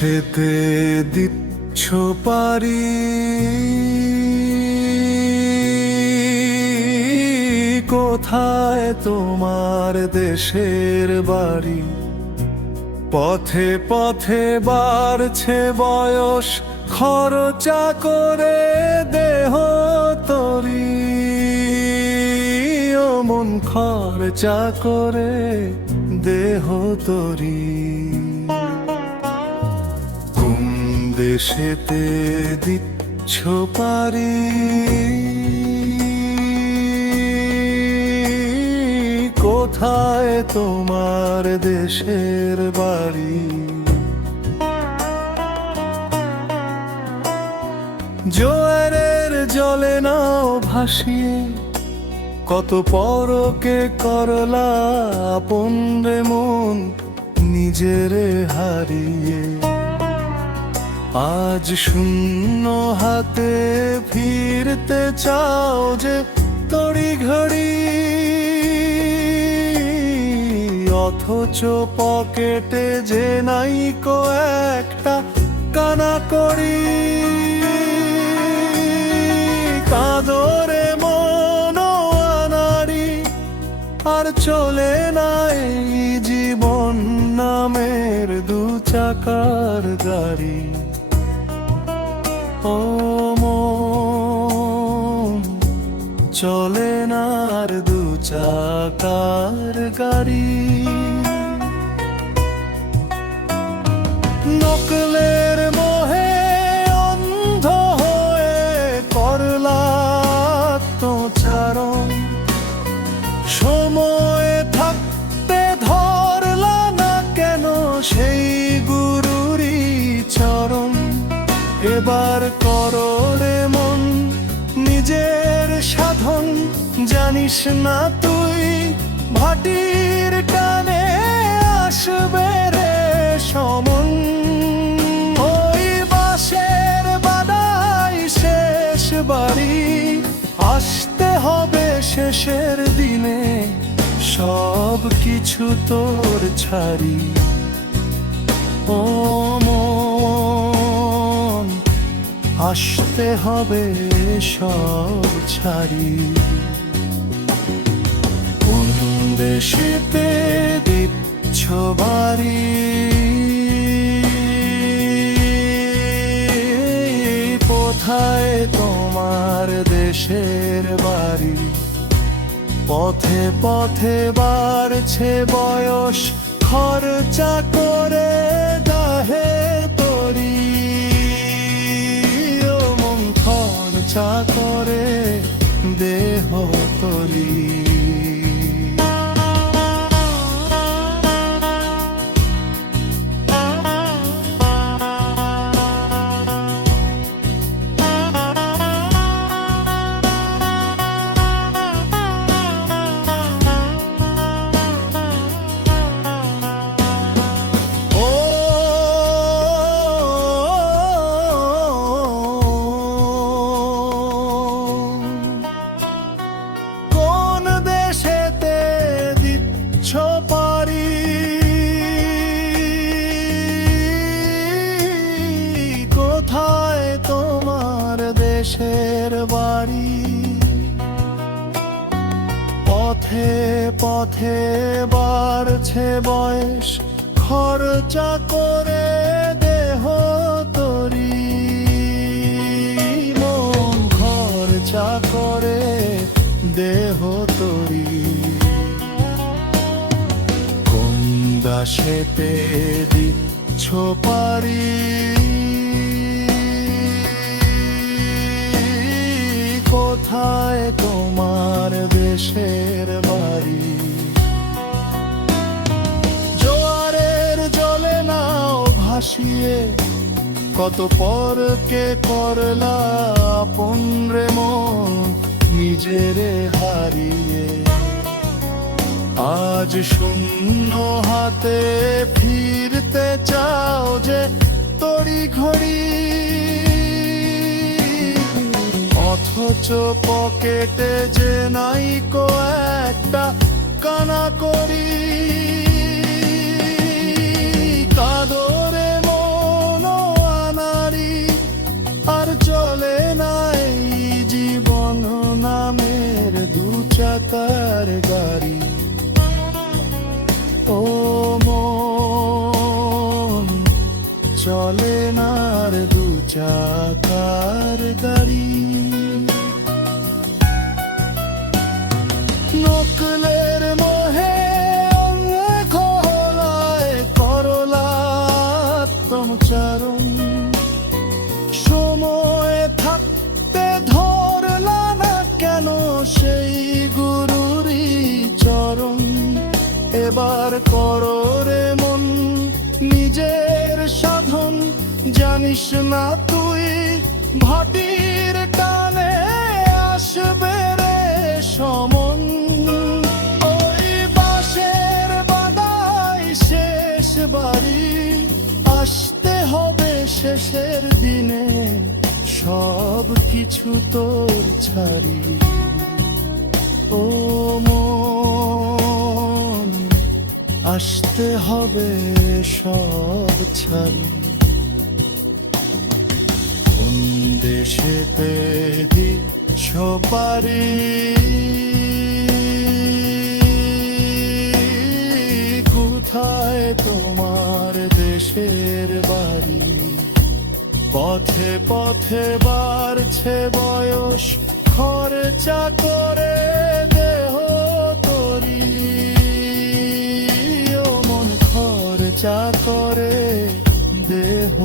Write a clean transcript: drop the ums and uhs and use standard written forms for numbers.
দেশেতে দিচ্ছ পারি, কোথায় তোমার দেশের বাড়ি? পথে পথে বাড়ছে বয়স, খরচা করে দেহ তরি, ও মন খরচা করে দেহ তরি। কোন দেশেতে দিচ্ছ পারি, কোথায় তোমার দেশের বাড়ি? জোয়ারের জলে নাও ভাসিয়ে কত পরকে করলা আপন রে মন নিজেরে হারিয়ে। আজ শূন্য হাতে ফিরতে চাও যে তড়ি ঘড়ি, অথচ পকেটে যে নাই কো একটা কানা করি। কাঁদরে মন আনারি, আর চলে না এই জীবন নামের দু চাকার গাড়ি। ও মন চলে না আর দু চাকার গাড়ি। নকলের মোহে অন্ধ হয়ে করলা তো চারণ, সময় থাকতে ধরলা না কেন সেই গুরুরি চরণ? এবার করো রে মন নিজের সাধন, জানিস না তুই ভাটির টানে আসবে রে সমন। ওই বাঁশের বাদাই শেষ বাড়ি, আসতে হবে শেষের দিনে সব কিছু তোর ছাড়ি। ও মন আসতে হবে সব ছাড়ি। কোন দেশেতে দিচ্ছ বাড়ি, কোথায় তোমার দেশের বাড়ি? পথে পথে বাড়ছে বয়স, খরচা করে দাহে তরি, ও মন খরচা করে দেহ তরি। কোথায় তোমার দেশের বাড়ি? পথে পথে বাড়ছে বয়স, খরচা করে দেহ তরি, মন খরচা করে দেহ তরি। কোন দাসেতে দিচ্ছ পারি, কোথায় তোমার দেশের বাড়ি? জোয়ারের জলে নাও ভাসিয়ে কত পরকে করলা আপন রে মন নিজেরে হারিয়ে। আজ শূন্য হাতে ফিরতে চাও যে তড়ি ঘড়ি, অথচ পকেটে যে নাই কো একটা কানা করি। কাঁদরে মন চাকার গাড়ি। ও মন, চলে না আর দু চাকার গাড়ি। নকলের মোহে অনেক হলায় করলাত্মচারণ, সময় থাকতে ধরলা না কেন সেই গুরুরই চরণ। এবার করো রে মন নিজের সাধন, জানিস না তুই ভাটির টানে আসবে রে সমন। ওই বাঁশের বাদাই শেষ বাড়ি, আসতে হবে শেষের দিনে সব কিছু তোর ছাড়ি। ও মন, আসতে হবে সব ছাড়ি। কোন দেশেতে দিচ্ছ পারি, কোথায় তোমার দেশের বাড়ি। পথে পথে বাড়ছে বয়স, খরচা করে দেহ তরি। ও মন, খরচা করে দেহ